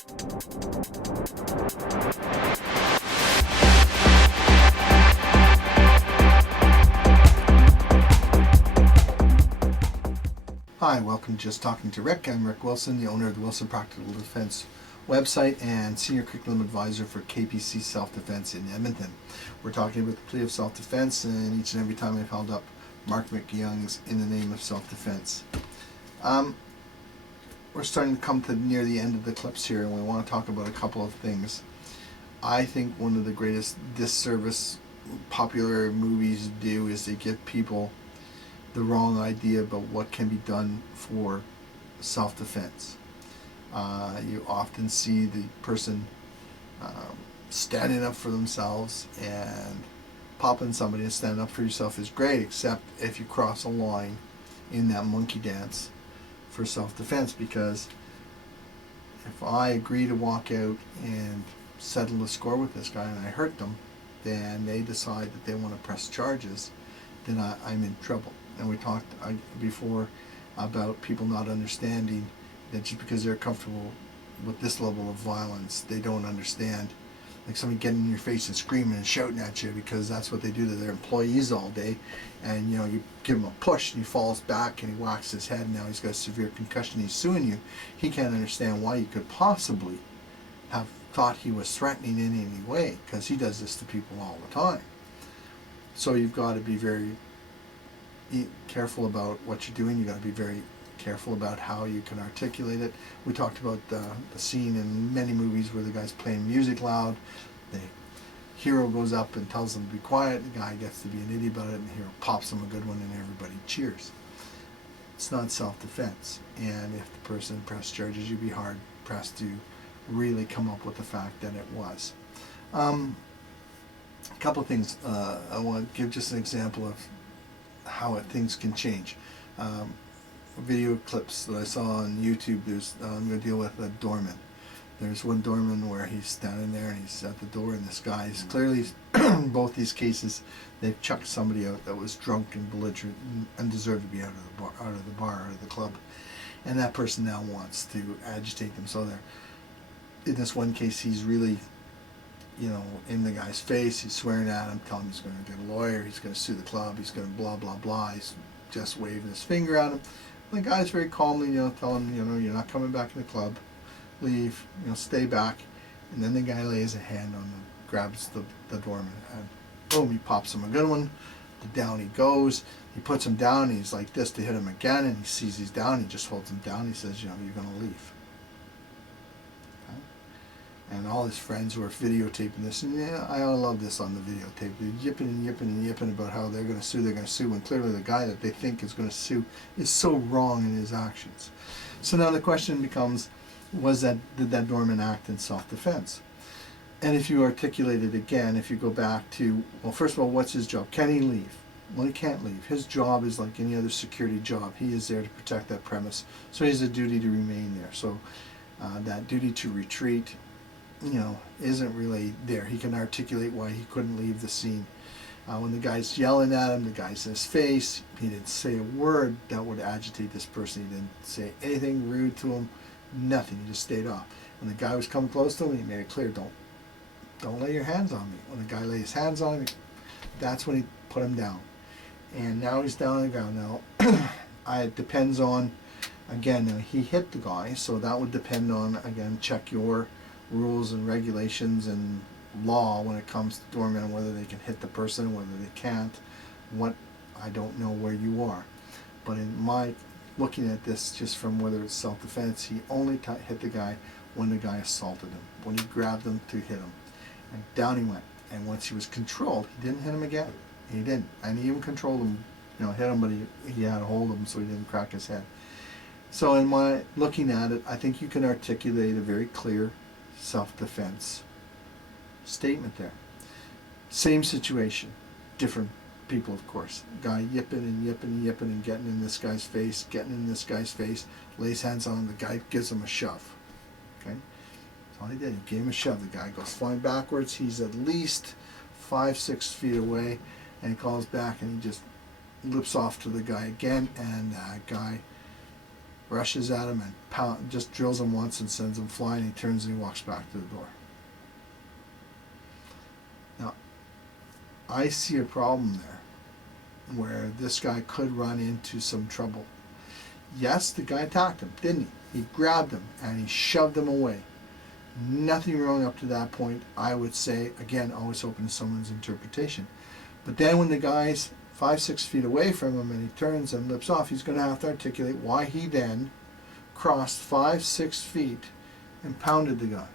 Hi, welcome to Just Talking to Rick. I'm Rick Wilson, the owner of the Wilson Practical Defense website and Senior Curriculum Advisor for KPC Self-Defense in Edmonton. We're talking about the plea of self-defense, and each and every time I've held up Mark McYoung's In the Name of Self-Defense. We're starting to come to near the end of the clips here, and we want to talk about a couple of things. I think one of the greatest disservice popular movies do is they give people the wrong idea about what can be done for self-defense. You often see the person standing up for themselves, and popping somebody and standing up for yourself is great, except if you cross a line in that monkey dance for self-defense, because if I agree to walk out and settle the score with this guy and I hurt them, then they decide that they want to press charges, then I'm in trouble. And we talked before about people not understanding that just because they're comfortable with this level of violence, they don't understand. Like somebody getting in your face and screaming and shouting at you because that's what they do to their employees all day. And you give him a push and he falls back and he whacks his head, and now he's got a severe concussion, he's suing you. He can't understand why you could possibly have thought he was threatening in any way, because he does this to people all the time. So you've got to be very careful about what you're doing. You've got to be very careful about how you can articulate it. We talked about the scene in many movies where the guy's playing music loud. The hero goes up and tells them to be quiet. The guy gets to be an idiot about it, and the hero pops him a good one and everybody cheers. It's not self-defense. And if the person pressed charges, you'd be hard pressed to really come up with the fact that it was. A couple of things. I want to give just an example of how things can change. Video clips that I saw on YouTube. I'm going to deal with a doorman. There's one doorman where he's standing there and he's at the door, and this guy is clearly, in both these cases, they've chucked somebody out that was drunk and belligerent and deserved to be out of the club, and that person now wants to agitate them. So they're, in this one case, he's really, in the guy's face, he's swearing at him, telling him he's going to get a lawyer, he's going to sue the club, he's going to blah, blah, blah. He's just waving his finger at him. And the guy's very calmly, telling him, you're not coming back in the club, leave, stay back. And then the guy lays a hand on him, grabs the doorman, and boom, he pops him a good one. Down he goes. He puts him down, and he's like this to hit him again, and he sees he's down, he just holds him down. He says, you're going to leave. And all his friends who are videotaping this, and I love this on the videotape. They're yipping and yipping and yipping about how they're going to sue, when clearly the guy that they think is going to sue is so wrong in his actions. So now the question becomes, did that doorman act in self-defense? And if you articulate it again, if you go back to, well, first of all, what's his job? Can he leave? Well, he can't leave. His job is like any other security job. He is there to protect that premise. So he has a duty to remain there. So that duty to retreat, isn't really there. He can articulate why he couldn't leave the scene. When the guy's yelling at him, the guy's in his face, he didn't say a word that would agitate this person. He didn't say anything rude to him, nothing. He just stayed off. When the guy was coming close to him, he made it clear, don't lay your hands on me. When the guy laid his hands on him, that's when he put him down. And now he's down on the ground. Now, it depends on, again, he hit the guy, so that would depend on, again, check your rules and regulations and law when it comes to doormen, whether they can hit the person, whether they can't. I don't know where you are, but in my looking at this, just from whether it's self-defense, he only hit the guy when the guy assaulted him, when he grabbed him to hit him, and down he went. And once he was controlled, he didn't hit him again. He didn't, and he even controlled him, hit him, but he had to hold him so he didn't crack his head. So in my looking at it, I think you can articulate a very clear self-defense statement there. Same situation, different people, of course. Guy yipping and yipping and yipping and getting in this guy's face, lays hands on him, the guy gives him a shove. Okay? That's all he did. He gave him a shove. The guy goes flying backwards. He's at least 5-6 feet away, and he calls back, and he just lips off to the guy again, and that guy rushes at him and just drills him once and sends him flying. He turns and he walks back to the door. Now, I see a problem there where this guy could run into some trouble. Yes, the guy attacked him, didn't he? He grabbed him and he shoved him away. Nothing wrong up to that point. I would say, again, always open to someone's interpretation. But then when the guy's 5-6 feet away from him and he turns and lips off, he's going to have to articulate why he then crossed 5-6 feet and pounded the guy.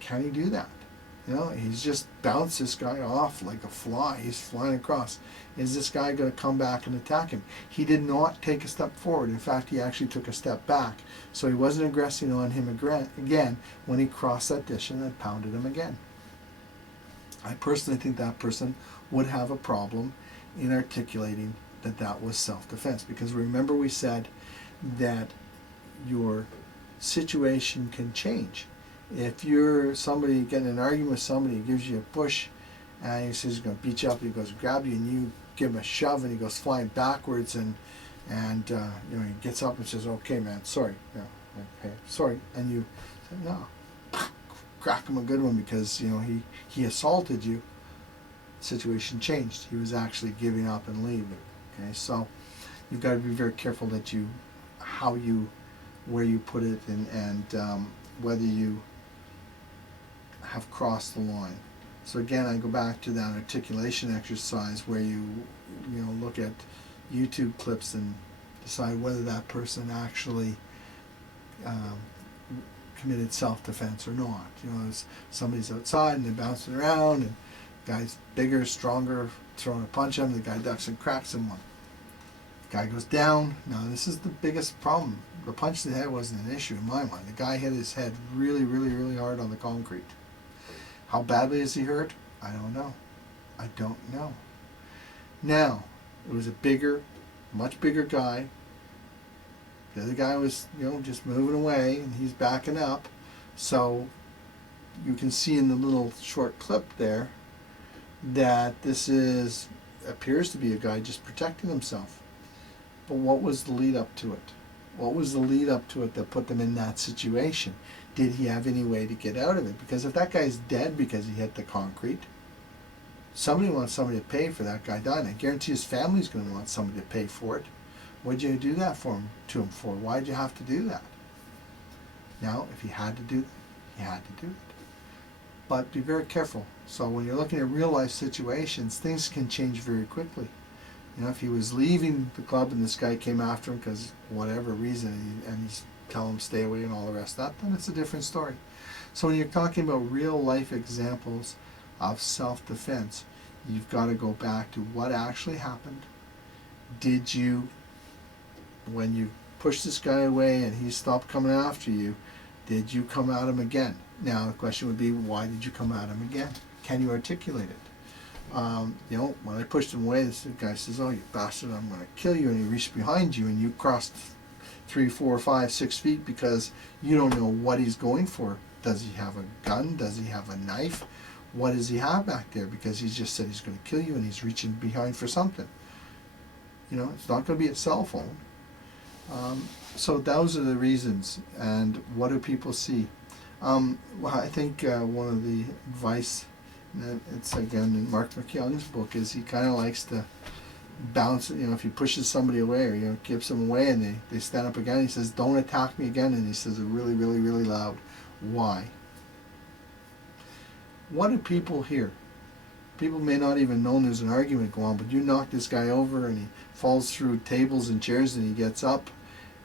Can he do that? You know, he's just bounced this guy off like a fly. He's flying across. Is this guy going to come back and attack him? He did not take a step forward. In fact, he actually took a step back. So he wasn't aggressing on him again when he crossed that dish and then pounded him again. I personally think that person would have a problem in articulating that that was self-defense. Because remember we said that your situation can change. If you're somebody getting an argument with somebody, he gives you a push and he says he's going to beat you up, he goes grab you and you give him a shove and he goes flying backwards and you know, he gets up and says, okay man, sorry, yeah, okay, sorry, and you say, no, crack him a good one because, you know, he assaulted you. Situation changed. He was actually giving up and leaving. Okay, so you've got to be very careful that where you put it and whether you have crossed the line. So again, I go back to that articulation exercise where you look at YouTube clips and decide whether that person actually committed self-defense or not. You know, somebody's outside and they're bouncing around and the guy's bigger, stronger, throwing a punch at him, the guy ducks and cracks him one. The guy goes down. Now this is the biggest problem. The punch to the head wasn't an issue in my mind. The guy hit his head really, really, really hard on the concrete. How badly is he hurt? I don't know. I don't know. Now, it was a bigger, much bigger guy. The other guy was, you know, just moving away and he's backing up. So you can see in the little short clip there that this appears to be a guy just protecting himself. But what was the lead up to it? What was the lead up to it that put them in that situation? Did he have any way to get out of it? Because if that guy's dead because he hit the concrete, somebody wants somebody to pay for that guy dying. I guarantee his family's going to want somebody to pay for it. What'd you do that to him for? Why'd you have to do that? Now, if he had to do it, he had to do it. But be very careful. So when you're looking at real life situations, things can change very quickly. You know, if he was leaving the club and this guy came after him because whatever reason, and he's telling him stay away and all the rest of that, then it's a different story. So when you're talking about real life examples of self-defense, you've got to go back to what actually happened. Did you, when you pushed this guy away and he stopped coming after you, did you come at him again? Now the question would be, why did you come at him again? Can you articulate it? You know, when I pushed him away, this guy says, "Oh, you bastard, I'm going to kill you," and he reached behind you and you crossed 3, 4, 5, 6 feet because you don't know what he's going for. Does he have a gun? Does he have a knife? What does he have back there? Because he's just said he's going to kill you and he's reaching behind for something. You know, it's not going to be a cell phone. So those are the reasons. And what do people see? Well, I think one of the advice, it's again in Mark McKeown's book, is he kind of likes to bounce. You know, if he pushes somebody away or, you know, gives them away and they stand up again, he says, "Don't attack me again," and he says it really, really, really loud. Why? What do people hear? People may not even know there's an argument going on, but you knock this guy over and he falls through tables and chairs and he gets up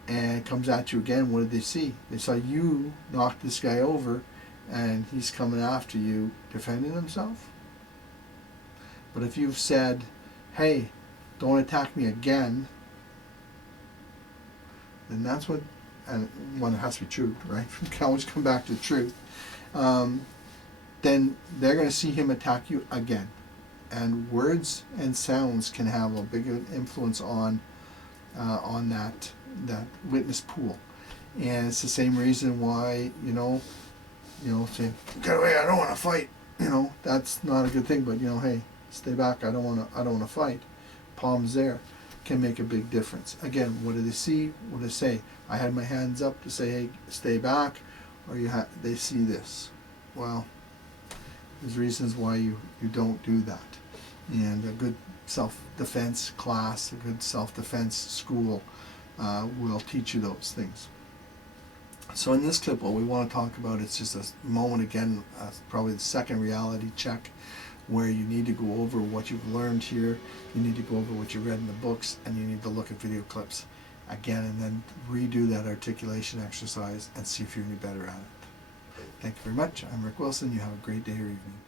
and comes at you again. What did they see? They saw you knock this guy over and he's coming after you defending himself. But if you've said, "Hey, don't attack me again," then that's what, and one has to be true, right? You can always come back to the truth. Then they're going to see him attack you again. And words and sounds can have a big influence on that witness pool. And it's the same reason why, you know, saying, "Get away, I don't want to fight." You know, that's not a good thing, but, you know, hey, stay back, I don't want to fight. Palms there. can make a big difference. Again, what do they see? What do they say? I had my hands up to say, hey, stay back, or they see this. Well, there's reasons why you don't do that. And a good self-defense class, a good self-defense school will teach you those things. So in this clip, what we want to talk about, it's just a moment again, probably the second reality check, where you need to go over what you've learned here, you need to go over what you read in the books, and you need to look at video clips again and then redo that articulation exercise and see if you're any better at it. Thank you very much. I'm Rick Wilson. You have a great day or evening.